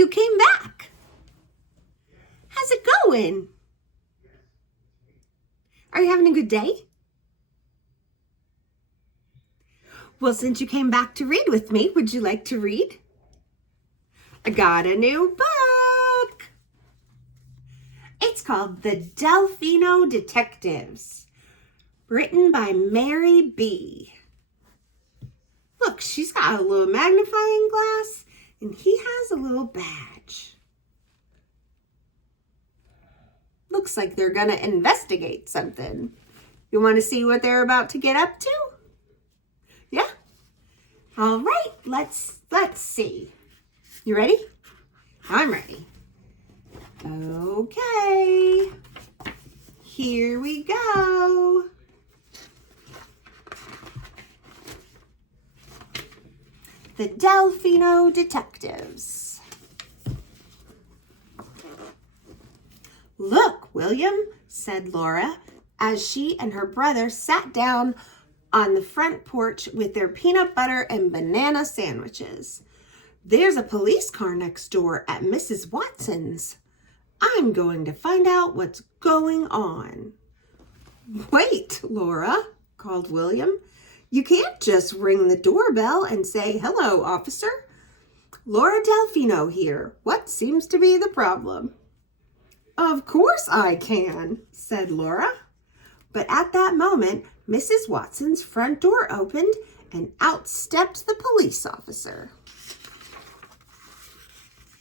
you came back. How's it going? Are you having a good day? Well, since you came back to read with me, would you like to read? I got a new book. It's called The Delphino Detectives, written by Mary B. Look, she's got a little magnifying glass, and he has a little badge. Looks like they're gonna investigate something. You want to see what they're about to get up to? Yeah? All right, let's see. You ready? I'm ready. Okay. Here we go. The Delphino Detectives. Look, William, said Laura, as she and her brother sat down on the front porch with their peanut butter and banana sandwiches. There's a police car next door at Mrs. Watson's. I'm going to find out what's going on. Wait, Laura, called William. You can't just ring the doorbell and say, hello, officer. Laura Delphino here. What seems to be the problem? Of course I can, said Laura. But at that moment, Mrs. Watson's front door opened and out stepped the police officer.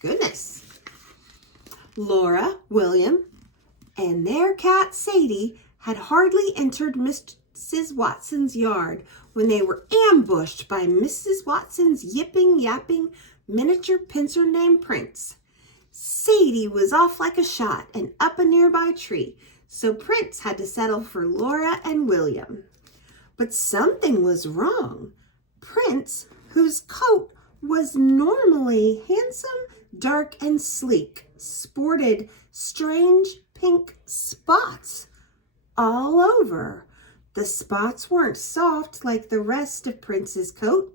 Goodness. Laura, William, and their cat Sadie had hardly entered Mrs. Watson's yard when they were ambushed by Mrs. Watson's yipping, yapping miniature pincer named Prince. Sadie was off like a shot and up a nearby tree, so Prince had to settle for Laura and William. But something was wrong. Prince, whose coat was normally handsome, dark, and sleek, sported strange pink spots all over. The spots weren't soft like the rest of Prince's coat.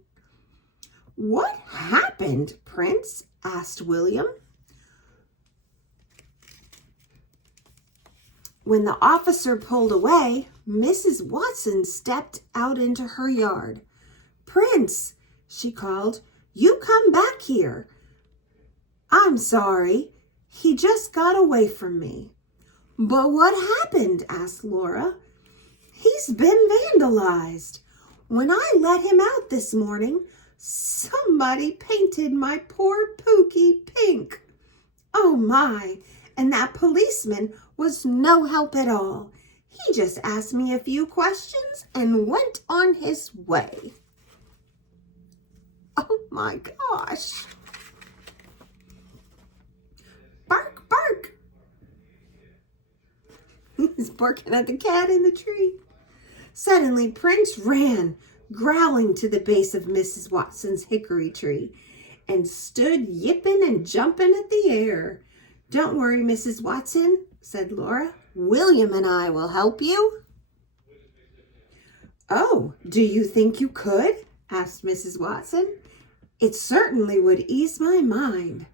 What happened, Prince? Asked William. When the officer pulled away, Mrs. Watson stepped out into her yard. Prince, she called, you come back here. I'm sorry. He just got away from me. But what happened? Asked Laura. He's been vandalized. When I let him out this morning, somebody painted my poor Pookie pink. Oh my, and that policeman was no help at all. He just asked me a few questions and went on his way. Oh my gosh. Bark, bark. He's barking at the cat in the tree. Suddenly, Prince ran, growling to the base of Mrs. Watson's hickory tree and stood yipping and jumping at the air. Don't worry, Mrs. Watson, said Laura. William and I will help you. Oh, do you think you could? Asked Mrs. Watson. It certainly would ease my mind.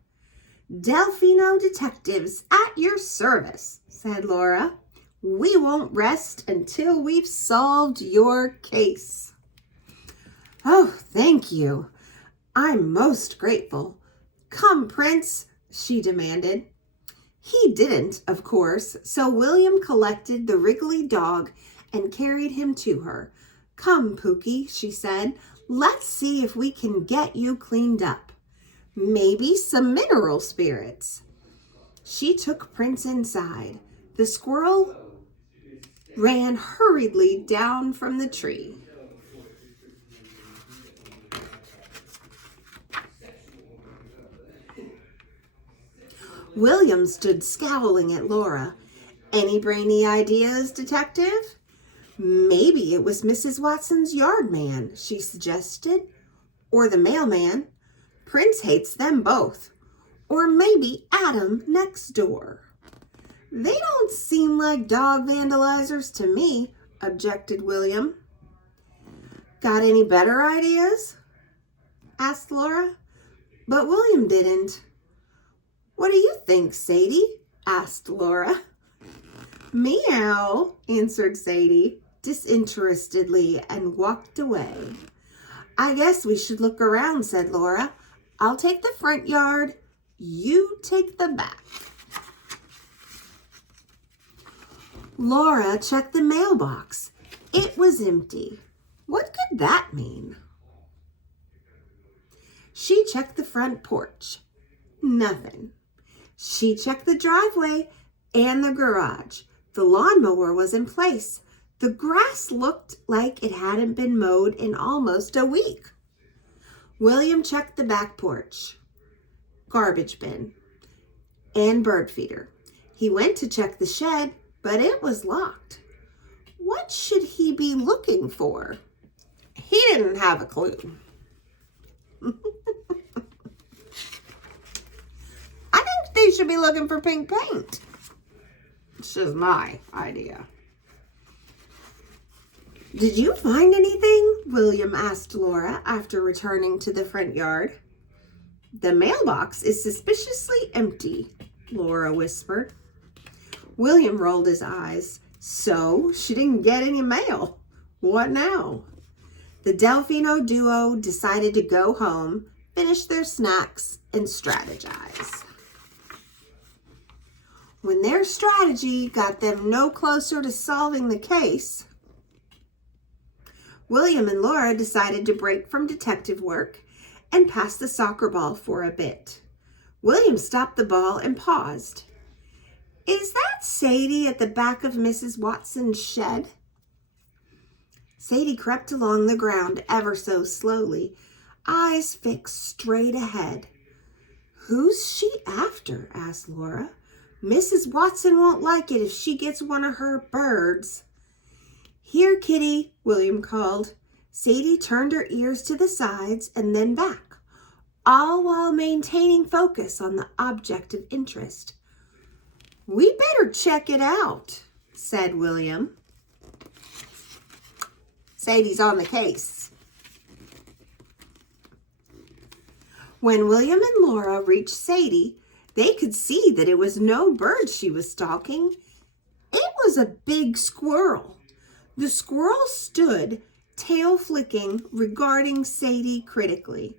Delphino Detectives at your service, said Laura. We won't rest until we've solved your case. Oh, thank you. I'm most grateful. Come, Prince, she demanded. He didn't, of course, so William collected the wriggly dog and carried him to her. Come, Pookie, she said. Let's see if we can get you cleaned up. Maybe some mineral spirits. She took Prince inside. The squirrel ran hurriedly down from the tree. William stood scowling at Laura. Any brainy ideas, detective? Maybe it was Mrs. Watson's yard man, she suggested. Or the mailman. Prince hates them both. Or maybe Adam next door. They don't seem like dog vandalizers to me, objected William. Got any better ideas? Asked Laura. But William didn't. What do you think, Sadie? Asked Laura. Meow, answered Sadie disinterestedly and walked away. I guess we should look around, said Laura. I'll take the front yard. You take the back. Laura checked the mailbox. It was empty. What could that mean? She checked the front porch. Nothing. She checked the driveway and the garage. The lawnmower was in place. The grass looked like it hadn't been mowed in almost a week. William checked the back porch, garbage bin, and bird feeder. He went to check the shed, but it was locked. What should he be looking for? He didn't have a clue. I think they should be looking for pink paint. It's just my idea. Did you find anything? William asked Laura after returning to the front yard. The mailbox is suspiciously empty, Laura whispered. William rolled his eyes. So, she didn't get any mail. What now? The Delphino duo decided to go home, finish their snacks, and strategize. When their strategy got them no closer to solving the case, William and Laura decided to break from detective work and pass the soccer ball for a bit. William stopped the ball and paused. Is that Sadie at the back of Mrs. Watson's shed? Sadie crept along the ground ever so slowly, eyes fixed straight ahead. Who's she after? Asked Laura. Mrs. Watson won't like it if she gets one of her birds. Here, kitty, William called. Sadie turned her ears to the sides and then back, all while maintaining focus on the object of interest. We better check it out, said William. Sadie's on the case. When William and Laura reached Sadie, they could see that it was no bird she was stalking. It was a big squirrel. The squirrel stood, tail flicking, regarding Sadie critically.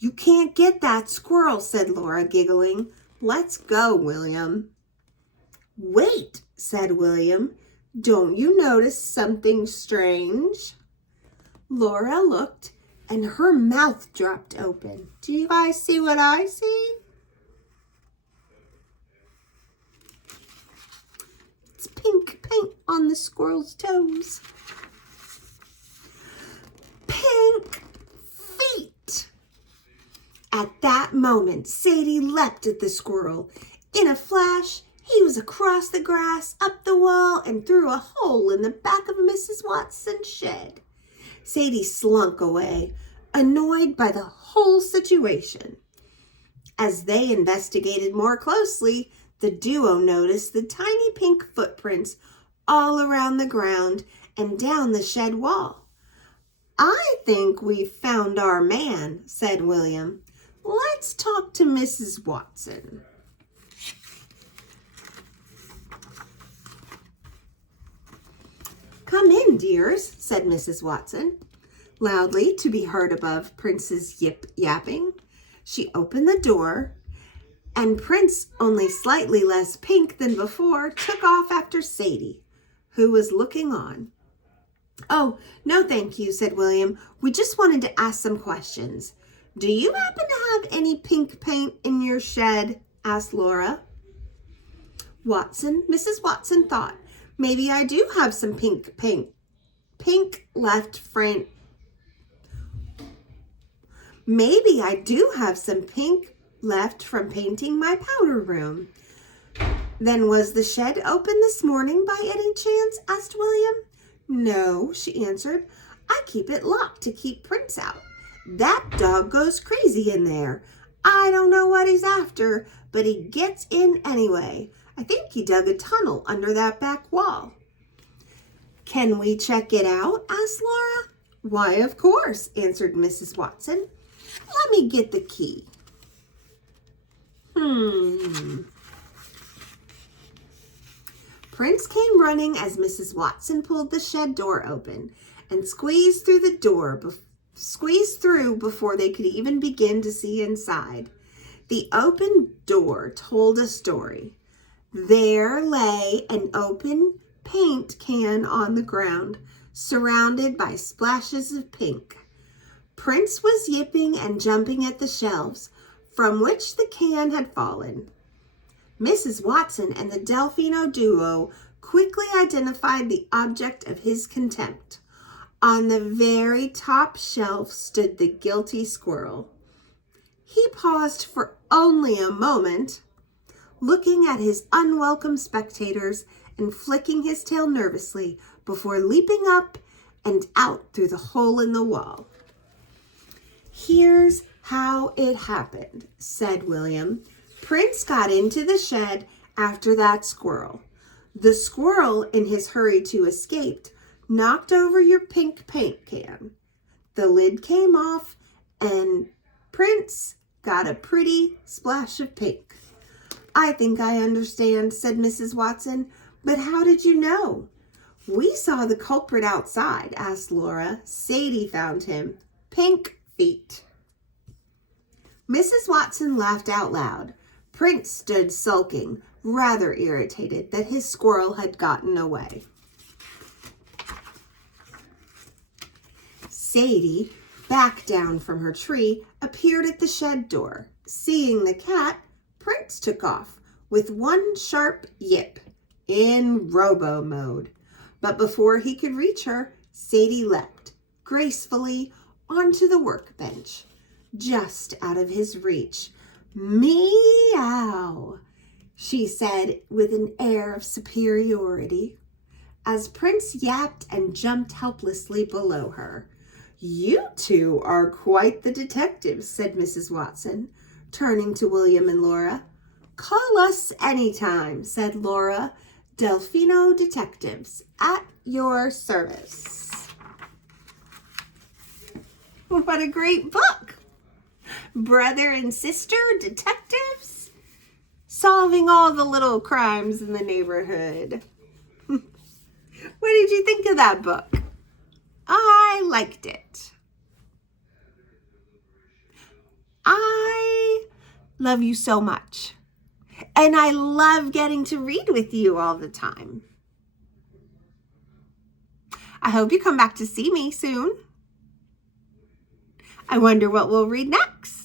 You can't get that squirrel, said Laura, giggling. Let's go, William. Wait, said William. Don't you notice something strange? Laura looked, and her mouth dropped open. Do you guys see what I see? It's pink paint on the squirrel's toes. Pink feet. At that moment, Sadie leapt at the squirrel. In a flash, he was across the grass, up the wall, and through a hole in the back of Mrs. Watson's shed. Sadie slunk away, annoyed by the whole situation. As they investigated more closely, the duo noticed the tiny pink footprints all around the ground and down the shed wall. I think we've found our man, said William. Let's talk to Mrs. Watson. Come in, dears, said Mrs. Watson, loudly to be heard above Prince's yip-yapping. She opened the door, and Prince, only slightly less pink than before, took off after Sadie, who was looking on. Oh, no thank you, said William. We just wanted to ask some questions. Do you happen to have any pink paint in your shed? Asked Laura. Mrs. Watson thought, maybe I do have some pink paint. Maybe I do have some pink left from painting my powder room. Then was the shed open this morning by any chance? Asked William. No, she answered. I keep it locked to keep Prince out. That dog goes crazy in there. I don't know what he's after, but he gets in anyway. I think he dug a tunnel under that back wall. Can we check it out? Asked Laura. Why, of course, answered Mrs. Watson. Let me get the key. Prince came running as Mrs. Watson pulled the shed door open and squeezed through before they could even begin to see inside. The open door told a story. There lay an open paint can on the ground, surrounded by splashes of pink. Prince was yipping and jumping at the shelves, from which the can had fallen. Mrs. Watson and the Delphino duo quickly identified the object of his contempt. On the very top shelf stood the guilty squirrel. He paused for only a moment, looking at his unwelcome spectators and flicking his tail nervously before leaping up and out through the hole in the wall. "Here's how it happened," said William. "Prince got into the shed after that squirrel. The squirrel, in his hurry to escape, knocked over your pink paint can. The lid came off and Prince got a pretty splash of pink." "I think I understand," said Mrs. Watson. "But how did you know?" "We saw the culprit outside," asked Laura. "Sadie found him. Pink feet." Mrs. Watson laughed out loud. Prince stood sulking, rather irritated that his squirrel had gotten away. Sadie, back down from her tree, appeared at the shed door. Seeing the cat, Prince took off with one sharp yip in robo mode. But before he could reach her, Sadie leapt gracefully onto the workbench, just out of his reach. "Meow," she said with an air of superiority, as Prince yapped and jumped helplessly below her. "You two are quite the detectives," said Mrs. Watson, turning to William and Laura. "Call us anytime," said Laura. "Delphino Detectives, at your service." What a great book! Brother and sister detectives solving all the little crimes in the neighborhood. What did you think of that book? I liked it. I love you so much. And I love getting to read with you all the time. I hope you come back to see me soon. I wonder what we'll read next.